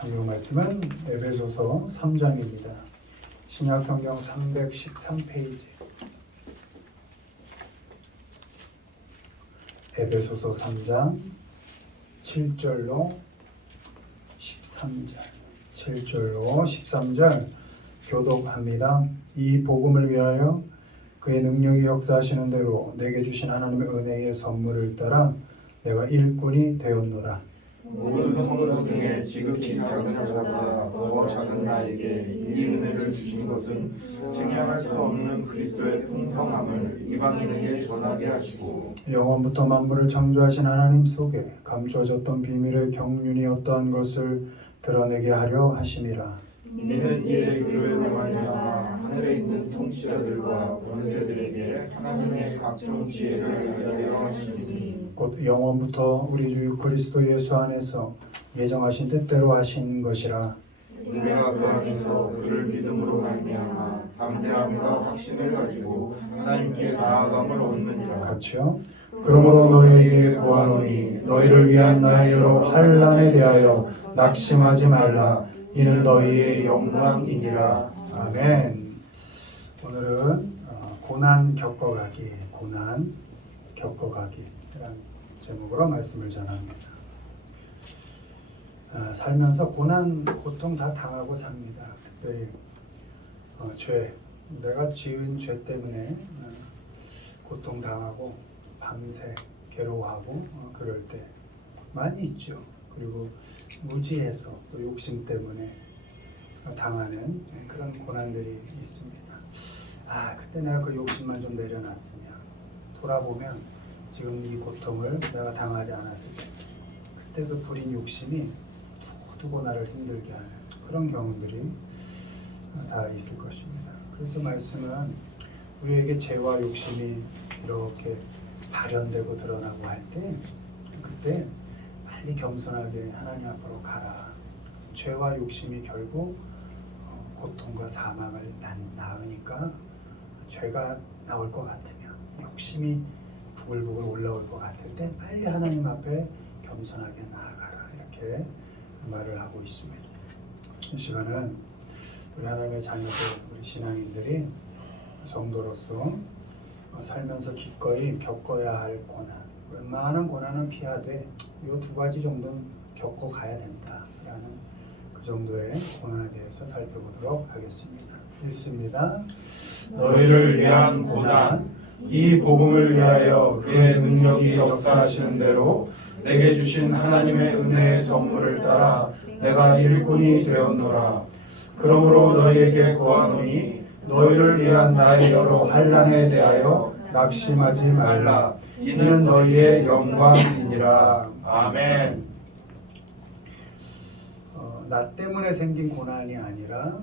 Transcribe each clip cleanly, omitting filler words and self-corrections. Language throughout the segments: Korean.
성경 말씀은 에베소서 3장입니다. 신약 성경 313페이지. 에베소서 3장 7절로 13절. 7절로 13절 교독합니다. 이 복음을 위하여 그의 능력이 역사하시는 대로 내게 주신 하나님의 은혜의 선물을 따라 내가 일꾼이 되었노라. 모든 성도 중에 지극히 작은 자보다 더 작은 나에게 이 은혜를 주신 것은 측량할 수 없는 그리스도의 풍성함을 이방인에게 전하게 하시고 영원부터 만물을 창조하신 하나님 속에 감추어졌던 비밀의 경륜이 어떠한 것을 드러내게 하려 하심이라. 이는 이제 교회로 말미암아 하늘에 있는 통치자들과 권세들에게 하나님의 각종 지혜를 알게 하시니 곧 영원부터 우리 주 그리스도 예수 안에서 예정하신 뜻대로 하신 것이라. 우리가 그 안에서 그를 믿음으로 말미암아 담대함과 확신을 가지고 하나님께 나아감을 얻느니라. 같이요. 그러므로 너희에게 구하노니 너희를 위한 나의 여러 환난에 대하여 낙심하지 말라. 이는 너희의 영광이니라. 아멘. 오늘은 고난 겪어가기, 고난 겪어가기라는 제목으로 말씀을 전합니다. 살면서 고난, 고통 다 당하고 삽니다. 특별히 죄, 내가 지은 죄 때문에 고통 당하고 밤새 괴로워하고 그럴 때 많이 있죠. 그리고 무지해서 또 욕심 때문에 당하는 그런 고난들이 있습니다. 그때 내가 그 욕심만 좀 내려놨으면, 돌아보면 지금 이 고통을 내가 당하지 않았을 때 그때 그 불인 욕심이 두고두고 나를 힘들게 하는 그런 경우들이 다 있을 것입니다. 그래서 말씀은 우리에게 죄와 욕심이 이렇게 발현되고 드러나고 할 때 그때 빨리 겸손하게 하나님 앞으로 가라. 죄와 욕심이 결국 고통과 사망을 낳으니까 죄가 나올 것 같으면, 욕심이 부글부글 올라올 것 같을 때 빨리 하나님 앞에 겸손하게 나아가라, 이렇게 말을 하고 있습니다. 이 시간은 우리 하나님의 자녀들, 우리 신앙인들이 성도로서 살면서 기꺼이 겪어야 할 고난, 웬만한 고난은 피하되 이 두 가지 정도는 겪어가야 된다라는 그 정도의 고난에 대해서 살펴보도록 하겠습니다. 읽습니다. 너희를 위한 고난, 이 복음을 위하여 그의 능력이 역사하시는 대로 내게 주신 하나님의 은혜의 선물을 따라 내가 일꾼이 되었노라. 그러므로 너희에게 구하노니 너희를 위한 나의 여러 환난에 대하여 낙심하지 말라. 이는 너희의 영광이니라. 아멘. 나 때문에 생긴 고난이 아니라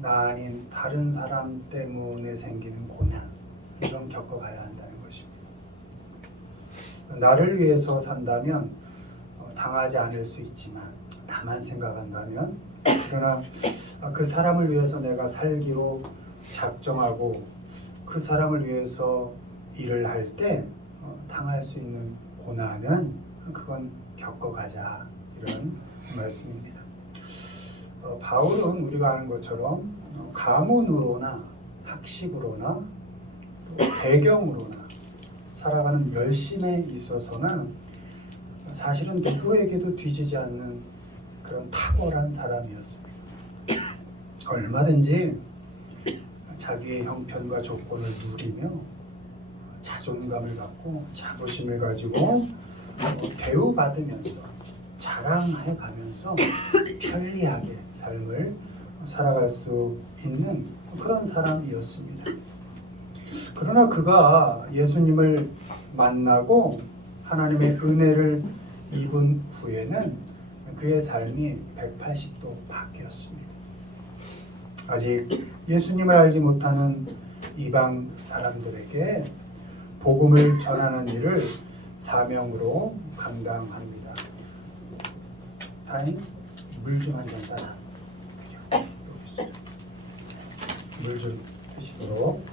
나 아닌 다른 사람 때문에 생기는 고난, 이건 겪어가야 한다는 것입니다. 나를 위해서 산다면 당하지 않을 수 있지만, 나만 생각한다면, 그러나 그 사람을 위해서 내가 살기로 작정하고 그 사람을 위해서 일을 할 때 당할 수 있는 고난은 그건 겪어가자, 이런 말씀입니다. 바울은 우리가 아는 것처럼 가문으로나 학식으로나 또 배경으로나 살아가는 열심에 있어서는 사실은 누구에게도 뒤지지 않는 그런 탁월한 사람이었습니다. 얼마든지 자기의 형편과 조건을 누리며 자존감을 갖고 자부심을 가지고 대우받으면서 자랑해 가면서 편리하게 삶을 살아갈 수 있는 그런 사람이었습니다. 그러나 그가 예수님을 만나고 하나님의 은혜를 입은 후에는 그의 삶이 180도 바뀌었습니다. 아직 예수님을 알지 못하는 이방 사람들에게 복음을 전하는 일을 사명으로 감당합니다. 다행히 물 좀 한 잔 따라. 물 좀 드시도록.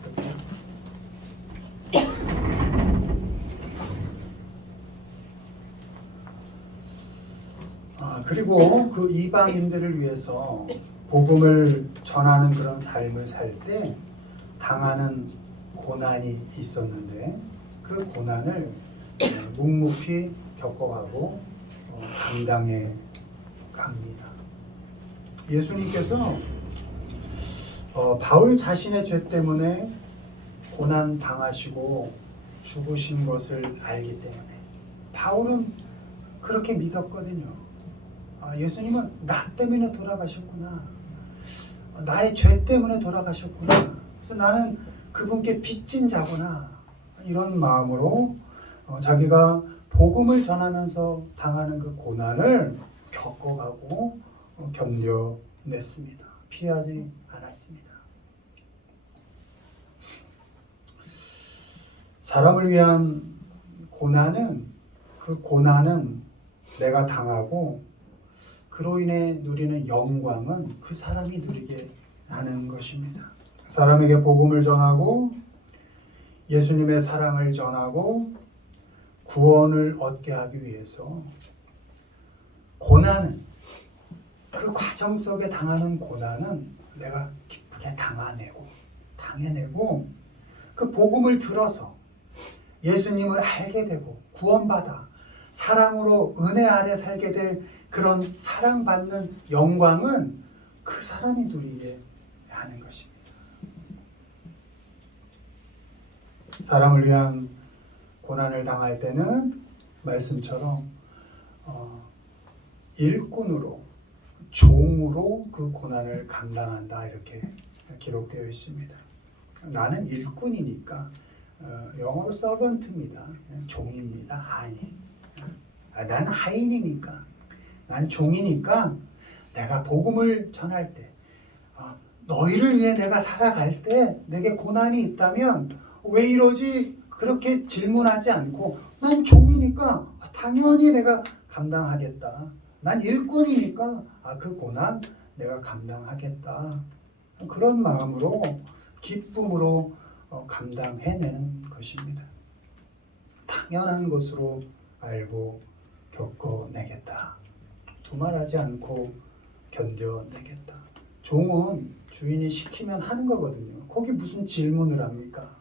그리고 그 이방인들을 위해서 복음을 전하는 그런 삶을 살 때 당하는 고난이 있었는데 그 고난을 묵묵히 겪어가고 감당해 갑니다. 예수님께서 바울 자신의 죄 때문에 고난 당하시고 죽으신 것을 알기 때문에 바울은 그렇게 믿었거든요. 예수님은 나 때문에 돌아가셨구나. 나의 죄 때문에 돌아가셨구나. 그래서 나는 그분께 빚진 자구나. 이런 마음으로 자기가 복음을 전하면서 당하는 그 고난을 겪어가고 견뎌냈습니다. 피하지 않았습니다. 사람을 위한 고난은 그 고난은 내가 당하고 그로 인해 누리는 영광은 그 사람이 누리게 하는 것입니다. 사람에게 복음을 전하고 예수님의 사랑을 전하고 구원을 얻게 하기 위해서 고난은 그 과정 속에 당하는 고난은 내가 기쁘게 당해내고 그 복음을 들어서 예수님을 알게 되고 구원받아 사랑으로 은혜 아래 살게 될 그런 사랑받는 영광은 그 사람이 누리게 하는 것입니다. 사람을 위한 고난을 당할 때는 말씀처럼 일꾼으로 종으로 그 고난을 감당한다 이렇게 기록되어 있습니다. 나는 일꾼이니까 영어로 서번트입니다. 종입니다. 하인. 나는 하인이니까 난 종이니까 내가 복음을 전할 때 너희를 위해 내가 살아갈 때 내게 고난이 있다면 왜 이러지? 그렇게 질문하지 않고 난 종이니까 당연히 내가 감당하겠다. 난 일꾼이니까 그 고난 내가 감당하겠다. 그런 마음으로 기쁨으로 감당해내는 것입니다. 당연한 것으로 알고 겪어내겠다. 두말하지 않고 견뎌내겠다. 종은 주인이 시키면 하는 거거든요. 거기 무슨 질문을 합니까?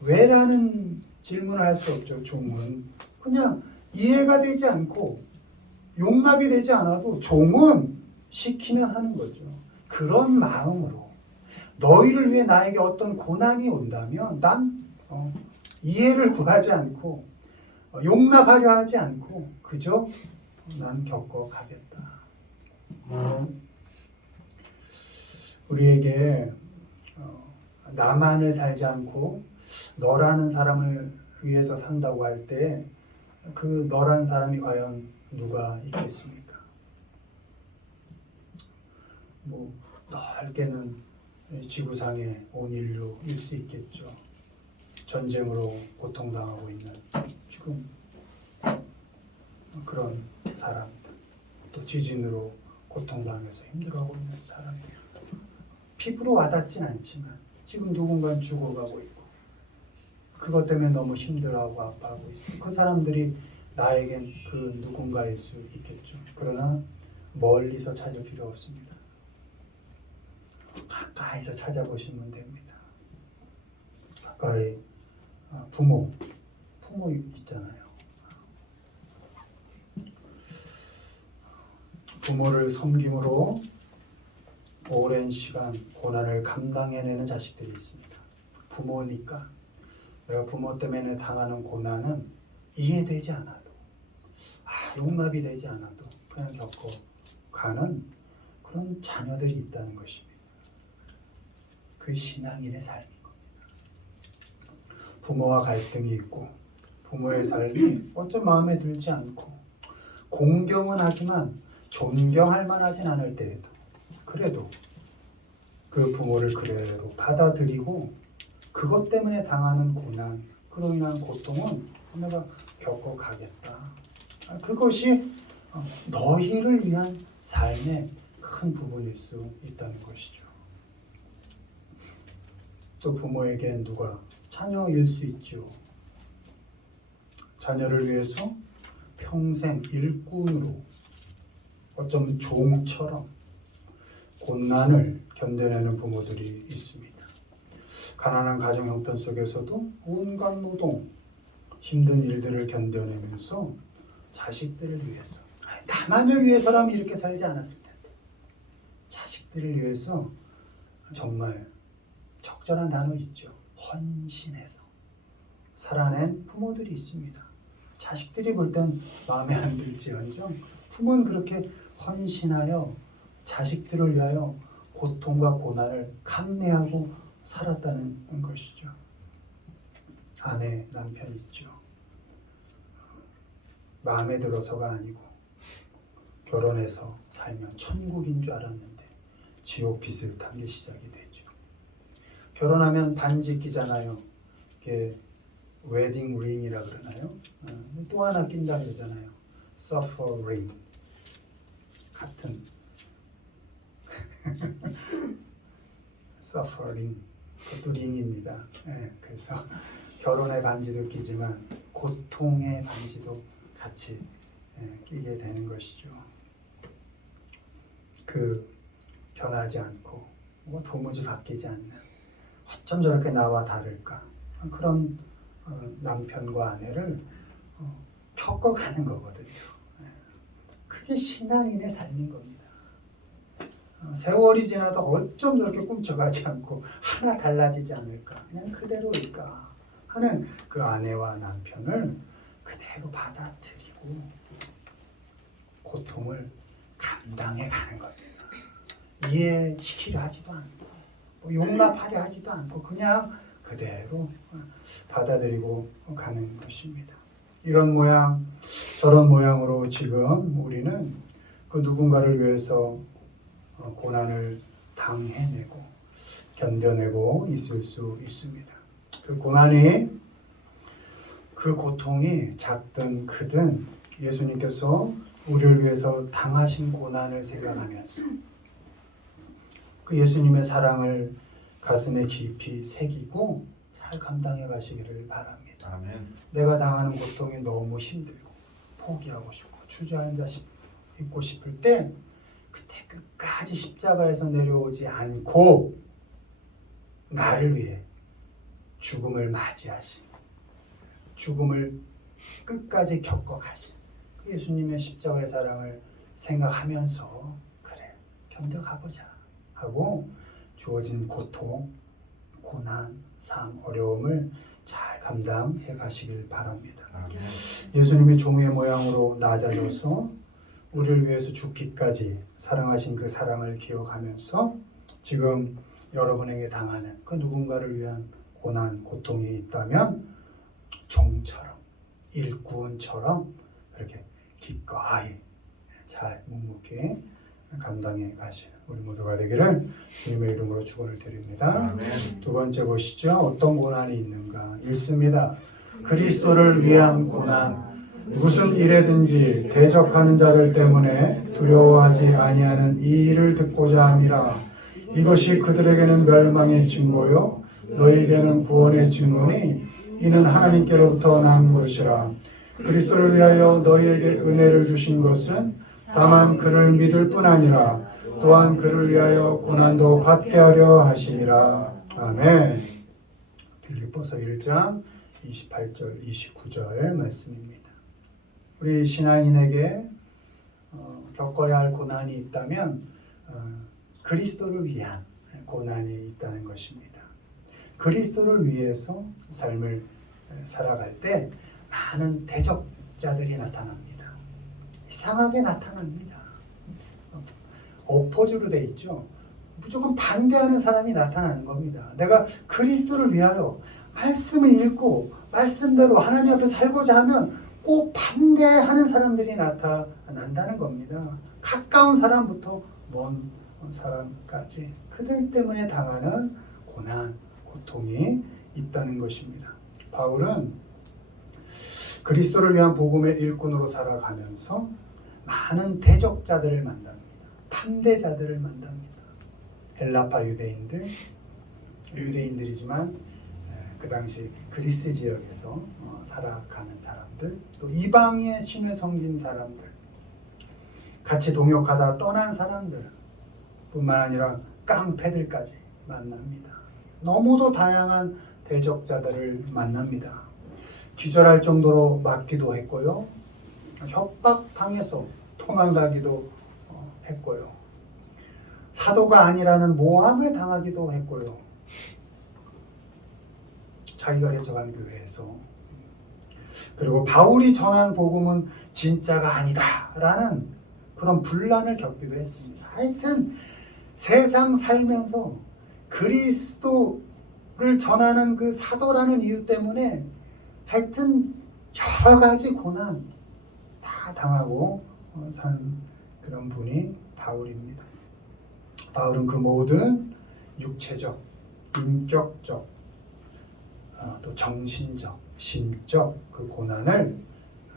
왜라는 질문을 할 수 없죠. 종은 그냥 이해가 되지 않고 용납이 되지 않아도 종은 시키면 하는 거죠. 그런 마음으로 너희를 위해 나에게 어떤 고난이 온다면 난 이해를 구하지 않고 용납하려 하지 않고 그저 난 겪어가겠다. 우리에게 나만을 살지 않고 너라는 사람을 위해서 산다고 할 때 그 너라는 사람이 과연 누가 있겠습니까? 넓게는 지구상의 온 인류일 수 있겠죠. 전쟁으로 고통당하고 있는 지금 그런 사람, 또 지진으로 고통당해서 힘들어하고 있는 사람, 피부로 와닿진 않지만 지금 누군가는 죽어가고 있고 그것 때문에 너무 힘들어하고 아파하고 있어요. 그 사람들이 나에겐 그 누군가일 수 있겠죠. 그러나 멀리서 찾을 필요 없습니다. 가까이서 찾아보시면 됩니다. 가까이 부모 있잖아요. 부모를 섬김으로 오랜 시간 고난을 감당해내는 자식들이 있습니다. 부모니까 내가 부모 때문에 당하는 고난은 이해되지 않아도 용납이 되지 않아도 그냥 겪어가는 그런 자녀들이 있다는 것입니다. 그게 신앙인의 삶인 겁니다. 부모와 갈등이 있고 부모의 삶이 어쩜 마음에 들지 않고 공경은 하지만 존경할 만하진 않을 때에도 그래도 그 부모를 그대로 받아들이고 그것 때문에 당하는 고난, 그로 인한 고통은 내가 겪어가겠다. 그것이 너희를 위한 삶의 큰 부분일 수 있다는 것이죠. 또 부모에겐 누가? 자녀일 수 있죠. 자녀를 위해서 평생 일꾼으로 어쩌면 종처럼 고난을 견뎌내는 부모들이 있습니다. 가난한 가정 형편 속에서도 온갖 노동, 힘든 일들을 견뎌내면서 자식들을 위해서, 나만을 위해서라면 이렇게 살지 않았을 텐데 자식들을 위해서 정말 적절한 단어 있죠. 헌신해서 살아낸 부모들이 있습니다. 자식들이 볼 땐 마음에 안 들지언정 부모는 그렇게 헌신하여 자식들을 위하여 고통과 고난을 감내하고 살았다는 것이죠. 아내, 남편 있죠. 마음에 들어서가 아니고 결혼해서 살면 천국인 줄 알았는데 지옥 비슷한 게 시작이 되죠. 결혼하면 반지 끼잖아요. 이게 웨딩 링이라 그러나요? 또 하나 낀다 그러잖아요. 서퍼 링 같은 서퍼 링 그것도 링입니다. 그래서 결혼의 반지도 끼지만 고통의 반지도 같이 끼게 되는 것이죠. 그 변하지 않고 뭐 도무지 바뀌지 않는 어쩜 저렇게 나와 다를까 그런 남편과 아내를 겪어가는 거거든요. 그게 신앙인의 삶인 겁니다. 세월이 지나도 어쩜 저렇게 꿈쩍하지 않고 하나 달라지지 않을까 그냥 그대로일까 하는 그 아내와 남편을 그대로 받아들이고 고통을 감당해 가는 겁니다. 이해시키려 하지도 않고 용납하려 하지도 않고 그냥 그대로 받아들이고 가는 것입니다. 이런 모양 저런 모양으로 지금 우리는 그 누군가를 위해서 고난을 당해내고 견뎌내고 있을 수 있습니다. 그 고난이 그 고통이 작든 크든 예수님께서 우리를 위해서 당하신 고난을 생각하면서 그 예수님의 사랑을 가슴에 깊이 새기고 잘 감당해 가시기를 바랍니다. 아멘. 내가 당하는 고통이 너무 힘들고 포기하고 싶고 주저앉아 있고 싶을 때 그때 끝까지 십자가에서 내려오지 않고 나를 위해 죽음을 맞이하신 죽음을 끝까지 겪어가신 그 예수님의 십자가의 사랑을 생각하면서 그래 견뎌가보자 하고 주어진 고통, 고난, 삶, 어려움을 잘 감당해 가시길 바랍니다. 아멘. 예수님이 종의 모양으로 낮아져서 우리를 위해서 죽기까지 사랑하신 그 사랑을 기억하면서 지금 여러분에게 당하는 그 누군가를 위한 고난, 고통이 있다면 종처럼, 일꾼처럼 그렇게 기꺼이 잘 묵묵히 감당해 가시는 우리 모두가 되기를 주님의 이름으로 축원을 드립니다. 아멘. 두 번째 보시죠. 어떤 고난이 있는가? 읽습니다. 그리스도를 위한 고난. 무슨 일에든지 대적하는 자들 때문에 두려워하지 아니하는 이 일을 듣고자 함이라. 이것이 그들에게는 멸망의 증거요 너희에게는 구원의 증거니 이는 하나님께로부터 난 것이라. 그리스도를 위하여 너희에게 은혜를 주신 것은 다만 그를 믿을 뿐 아니라 또한 그를 위하여 고난도 받게 하려 하심이라. 아멘. 빌립보서 1장 28절 29절 말씀입니다. 우리 신앙인에게 겪어야 할 고난이 있다면 그리스도를 위한 고난이 있다는 것입니다. 그리스도를 위해서 삶을 살아갈 때 많은 대적자들이 나타납니다. 이상하게 나타납니다. 오포즈로 돼 있죠. 무조건 반대하는 사람이 나타나는 겁니다. 내가 그리스도를 위하여 말씀을 읽고 말씀대로 하나님 앞에 살고자 하면 꼭 반대하는 사람들이 나타난다는 겁니다. 가까운 사람부터 먼 사람까지 그들 때문에 당하는 고난, 고통이 있다는 것입니다. 바울은 그리스도를 위한 복음의 일꾼으로 살아가면서 많은 대적자들을 만납니다. 반대자들을 만납니다. 헬라파 유대인들이지만 그 당시 그리스 지역에서 살아가는 사람들, 또 이방의 신을 섬긴 사람들, 같이 동역하다 떠난 사람들 뿐만 아니라 깡패들까지 만납니다. 너무도 다양한 대적자들을 만납니다. 기절할 정도로 맞기도 했고요. 협박당해서 도망가기도 했고요. 사도가 아니라는 모함을 당하기도 했고요. 자기가 개척한 교회에서. 그리고 바울이 전한 복음은 진짜가 아니다라는 그런 분란을 겪기도 했습니다. 하여튼 세상 살면서 그리스도를 전하는 그 사도라는 이유 때문에 하여튼 여러 가지 고난 다 당하고 산 그런 분이 바울입니다. 바울은 그 모든 육체적, 인격적, 또 정신적, 심적 그 고난을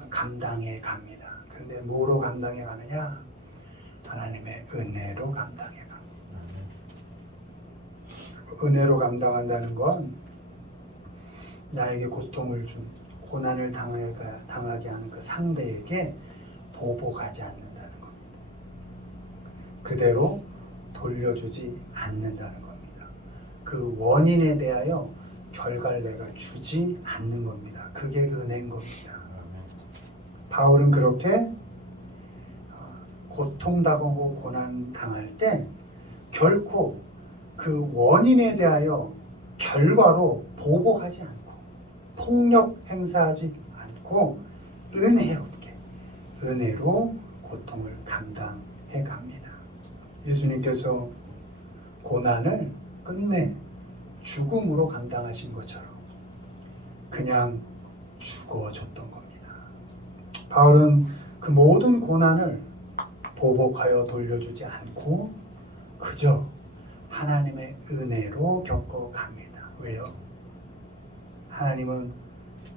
감당해 갑니다. 그런데 뭐로 감당해 가느냐? 하나님의 은혜로 감당해 갑니다. 은혜로 감당한다는 건 나에게 고통을 준 고난을 당하게 하는 그 상대에게 보복하지 않는다는 겁니다. 그대로 돌려주지 않는다는 겁니다. 그 원인에 대하여 결과를 내가 주지 않는 겁니다. 그게 은혜인 겁니다. 바울은 그렇게 고통당하고 고난 당할 때 결코 그 원인에 대하여 결과로 보복하지 않고 폭력 행사하지 않고 은혜롭게 은혜로 고통을 감당해 갑니다. 예수님께서 고난을 끝내 죽음으로 감당하신 것처럼 그냥 죽어줬던 겁니다. 바울은 그 모든 고난을 보복하여 돌려주지 않고 그저 하나님의 은혜로 겪어갑니다. 왜요? 하나님은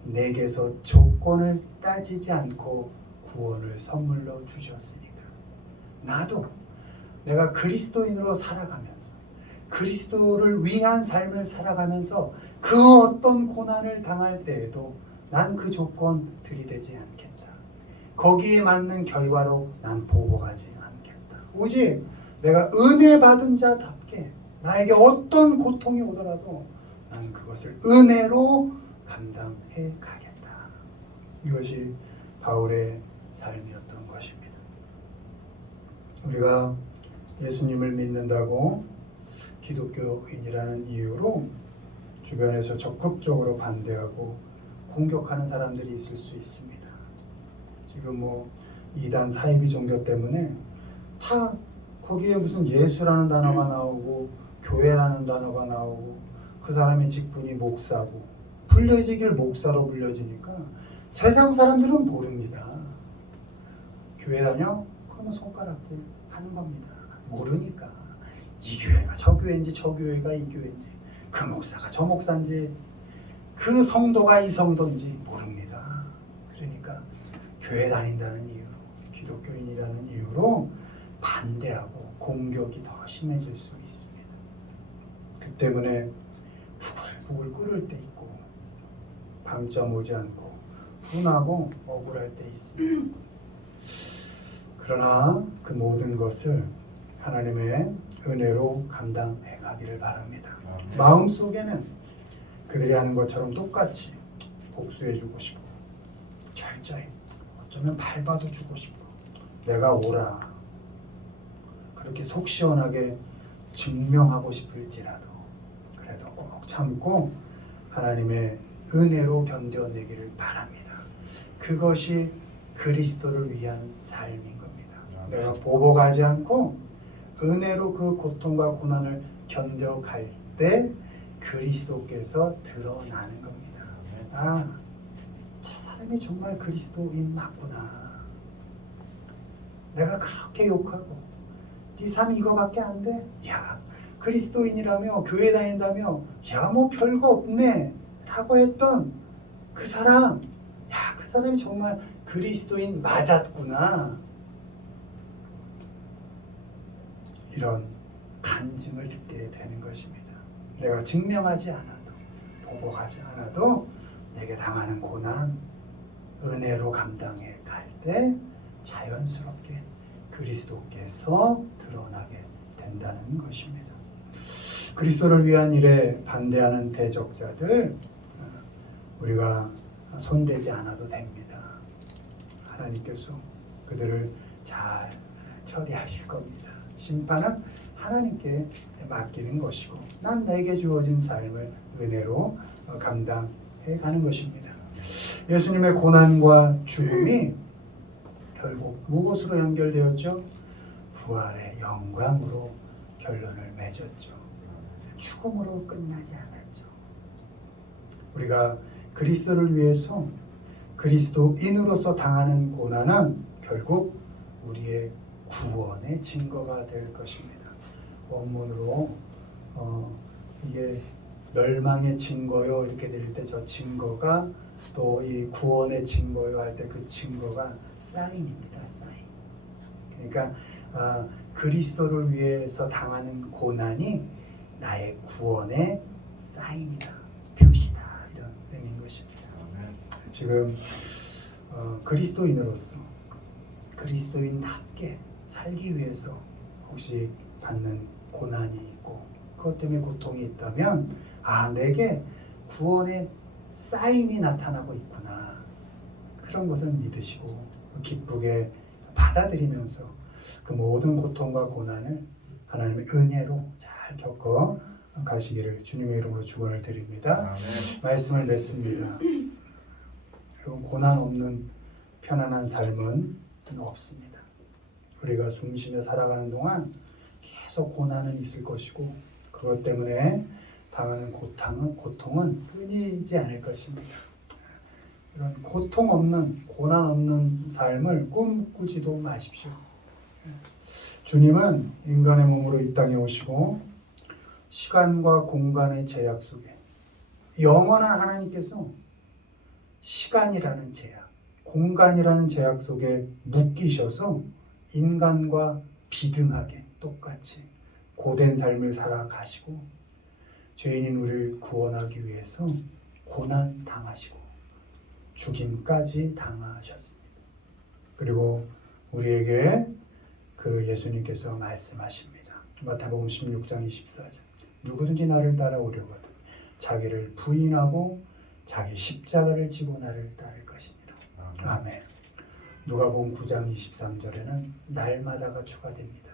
내게서 조건을 따지지 않고 구원을 선물로 주셨으니까 나도 내가 그리스도인으로 살아가면서 그리스도를 위한 삶을 살아가면서 그 어떤 고난을 당할 때에도 난 그 조건 들이대지 않겠다. 거기에 맞는 결과로 난 보복하지 않겠다. 오직 내가 은혜 받은 자답게 나에게 어떤 고통이 오더라도 난 그것을 은혜로 감당해 가겠다. 이것이 바울의 삶이었던 것입니다. 우리가 예수님을 믿는다고 기독교인이라는 이유로 주변에서 적극적으로 반대하고 공격하는 사람들이 있을 수 있습니다. 지금 이단 사이비 종교 때문에 다 거기에 무슨 예수라는 단어가 나오고 교회라는 단어가 나오고 그 사람의 직분이 목사고 불려지길 목사로 불려지니까 세상 사람들은 모릅니다. 교회 다녀? 그러면 손가락질 하는 겁니다. 모르니까 이 교회가 저 교회인지 저 교회가 이 교회인지 그 목사가 저 목사인지 그 성도가 이 성도인지 모릅니다. 그러니까 교회 다닌다는 이유로 기독교인이라는 이유로 반대하고 공격이 더 심해질 수 있습니다. 그 때문에 부글부글 끓을 때 있고 밤잠 오지 않고 분하고 억울할 때 있습니다. 그러나 그 모든 것을 하나님의 은혜로 감당해 가기를 바랍니다. 마음속에는 그들이 하는 것처럼 똑같이 복수해 주고 싶고 철저히 어쩌면 밟아도 주고 싶고 내가 옳아 그렇게 속 시원하게 증명하고 싶을지라도 그래도 꼭 참고 하나님의 은혜로 견뎌내기를 바랍니다. 그것이 그리스도를 위한 삶인 겁니다. 내가 보복하지 않고 은혜로 그 고통과 고난을 견뎌갈 때 그리스도께서 드러나는 겁니다. 아, 저 사람이 정말 그리스도인 맞구나. 내가 그렇게 욕하고 네 삶 이거밖에 안 돼? 야, 그리스도인이라며 교회 다닌다며 야, 뭐 별거 없네 라고 했던 그 사람, 야, 그 사람이 정말 그리스도인 맞았구나. 이런 간증을 듣게 되는 것입니다. 내가 증명하지 않아도 보복하지 않아도 내게 당하는 고난 은혜로 감당해 갈 때 자연스럽게 그 그리스도께서 드러나게 된다는 것입니다. 그리스도를 위한 일에 반대하는 대적자들 우리가 손대지 않아도 됩니다. 하나님께서 그들을 잘 처리하실 겁니다. 심판은 하나님께 맡기는 것이고 난 내게 주어진 삶을 은혜로 감당해 가는 것입니다. 예수님의 고난과 죽음이 결국 무엇으로 연결되었죠? 부활의 영광으로 결론을 맺었죠. 죽음으로 끝나지 않았죠. 우리가 그리스도를 위해서 그리스도인으로서 당하는 고난은 결국 우리의 구원의 증거가 될 것입니다. 원문으로 이게 멸망의 증거요 이렇게 될 때 저 증거가 또 이 구원의 증거요 할 때 그 증거가 사인입니다. 사인. 그러니까 그리스도를 위해서 당하는 고난이 나의 구원의 사인이다, 표시다 이런 의미인 것입니다. 지금 그리스도인으로서 그리스도인답게 살기 위해서 혹시 받는 고난이 있고 그것 때문에 고통이 있다면 내게 구원의 사인이 나타나고 있구나 그런 것을 믿으시고 기쁘게 받아들이면서 그 모든 고통과 고난을 하나님의 은혜로 잘 겪어 가시기를 주님의 이름으로 축원을 드립니다. 말씀을 맺습니다. 여러분 고난 없는 편안한 삶은 없습니다. 우리가 숨쉬며 살아가는 동안 계속 고난은 있을 것이고 그것 때문에 당하는 고통은 끊이지 않을 것입니다. 이런 고통 없는 고난 없는 삶을 꿈꾸지도 마십시오. 주님은 인간의 몸으로 이 땅에 오시고 시간과 공간의 제약 속에 영원한 하나님께서 시간이라는 제약, 공간이라는 제약 속에 묶이셔서 인간과 비등하게 똑같이 고된 삶을 살아가시고 죄인인 우리를 구원하기 위해서 고난 당하시고 죽임까지 당하셨습니다. 그리고 우리에게 그 예수님께서 말씀하십니다. 마태복음 16장 24절 누구든지 나를 따라오려거든 자기를 부인하고 자기 십자가를 지고 나를 따를 것이니라. 아멘. 누가복음 9장 23절에는 날마다가 추가됩니다.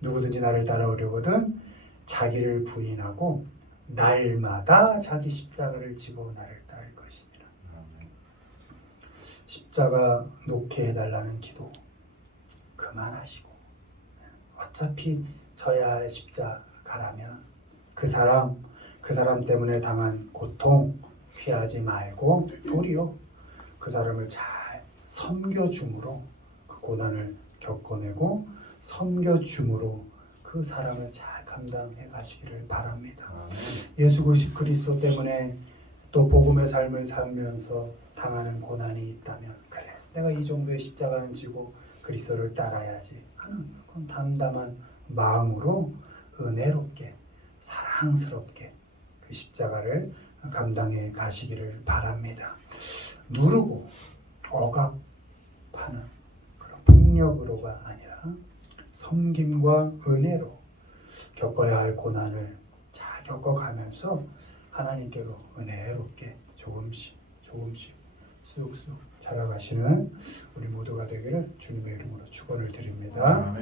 누구든지 나를 따라오려거든 자기를 부인하고 날마다 자기 십자가를 지고 나를 따를 것이니라. 십자가 놓게 해달라는 기도 그만하시고 어차피 져야 할 십자가라면 그 사람 때문에 당한 고통 피하지 말고 도리어 그 사람을 잘 섬겨줌으로 그 고난을 겪어내고 섬겨줌으로 그 사람을 잘 감당해 가시기를 바랍니다. 예수 그리스도 때문에 또 복음의 삶을 살면서 당하는 고난이 있다면 그래 내가 이 정도의 십자가는 지고 그리스도를 따라야지 하는 그런 담담한 마음으로 은혜롭게 사랑스럽게 그 십자가를 감당해 가시기를 바랍니다. 누르고 억압하는 그런 폭력으로가 아니라 섬김과 은혜로 겪어야 할 고난을 잘 겪어가면서 하나님께로 은혜롭게 조금씩 쑥쑥 자라가시는 우리 모두가 되기를 주님의 이름으로 축원을 드립니다.